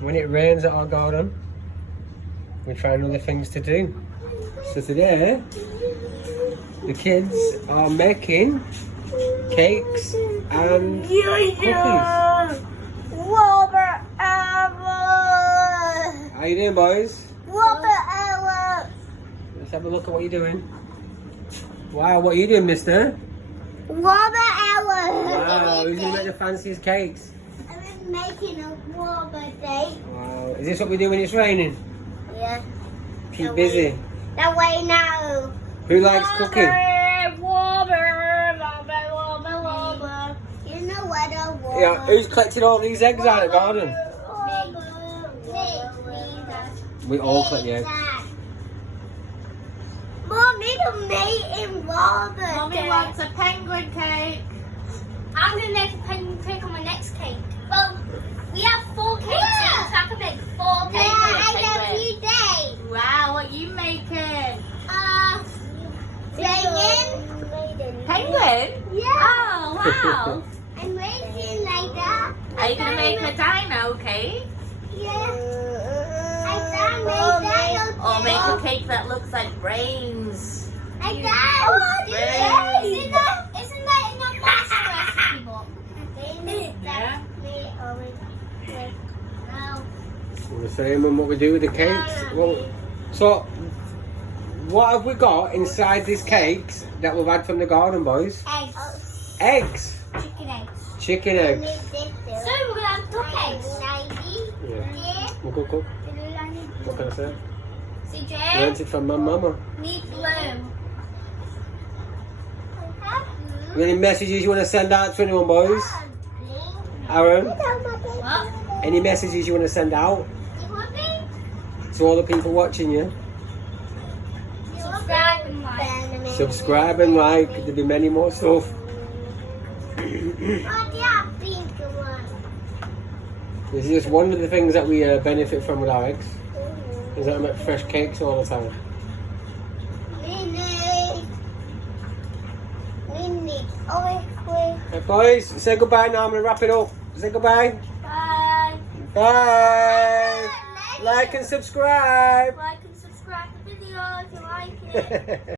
when it rains at our garden, we find other things to do. So today, the kids are making cakes and cookies. Robert Hour. How you doing, boys? Robert Hour. Let's have a look at what you're doing. Wow, what are you doing, mister? Robert Hour. Wow, who's going to make the fanciest cakes? I'm making a Robert cake. Wow, is this what we do when it's raining? Yeah. Keep busy. That way now. Who likes cooking? Robert. You know what I want? Yeah, who's collected all these eggs out of the garden? We all collect the eggs. Mommy, the mate in Robert. Mommy wants a penguin cake. I'm gonna make a penguin cake on my next cake. Well, we have 4 cakes, so I can make 4 cakes. Yeah, I penguin. love you, Dave. Wow, what you making? Penguin. Penguin? Yeah. Oh, wow. I'm making like that. Are you going to make a dino cake? Yeah. I can make that. Or make a cake that looks like brains? I can. Oh, Brains. isn't that in your master recipe book? Yeah. We're the same on what we do with the cakes. Well, so, what have we got inside these cakes that we've had from the garden, boys? Eggs. Eggs. Chicken eggs. Chicken eggs. So we're gonna have duck eggs. Yeah. We'll go cook. What can I say? CJ. Learned it from my mama. Need blue. Any messages you want to send out to anyone, boys? Aaron? What? Any messages you want to send out to all the people watching you? Subscribe and like. Subscribe and like. There'll be many more stuff. This is just one of the things that we benefit from with our eggs. Is that I make fresh cakes all the time. Hey boys, say goodbye now. I'm going to wrap it up. Say goodbye. Bye. Bye. Like and subscribe. Like and subscribe to the video if you like it.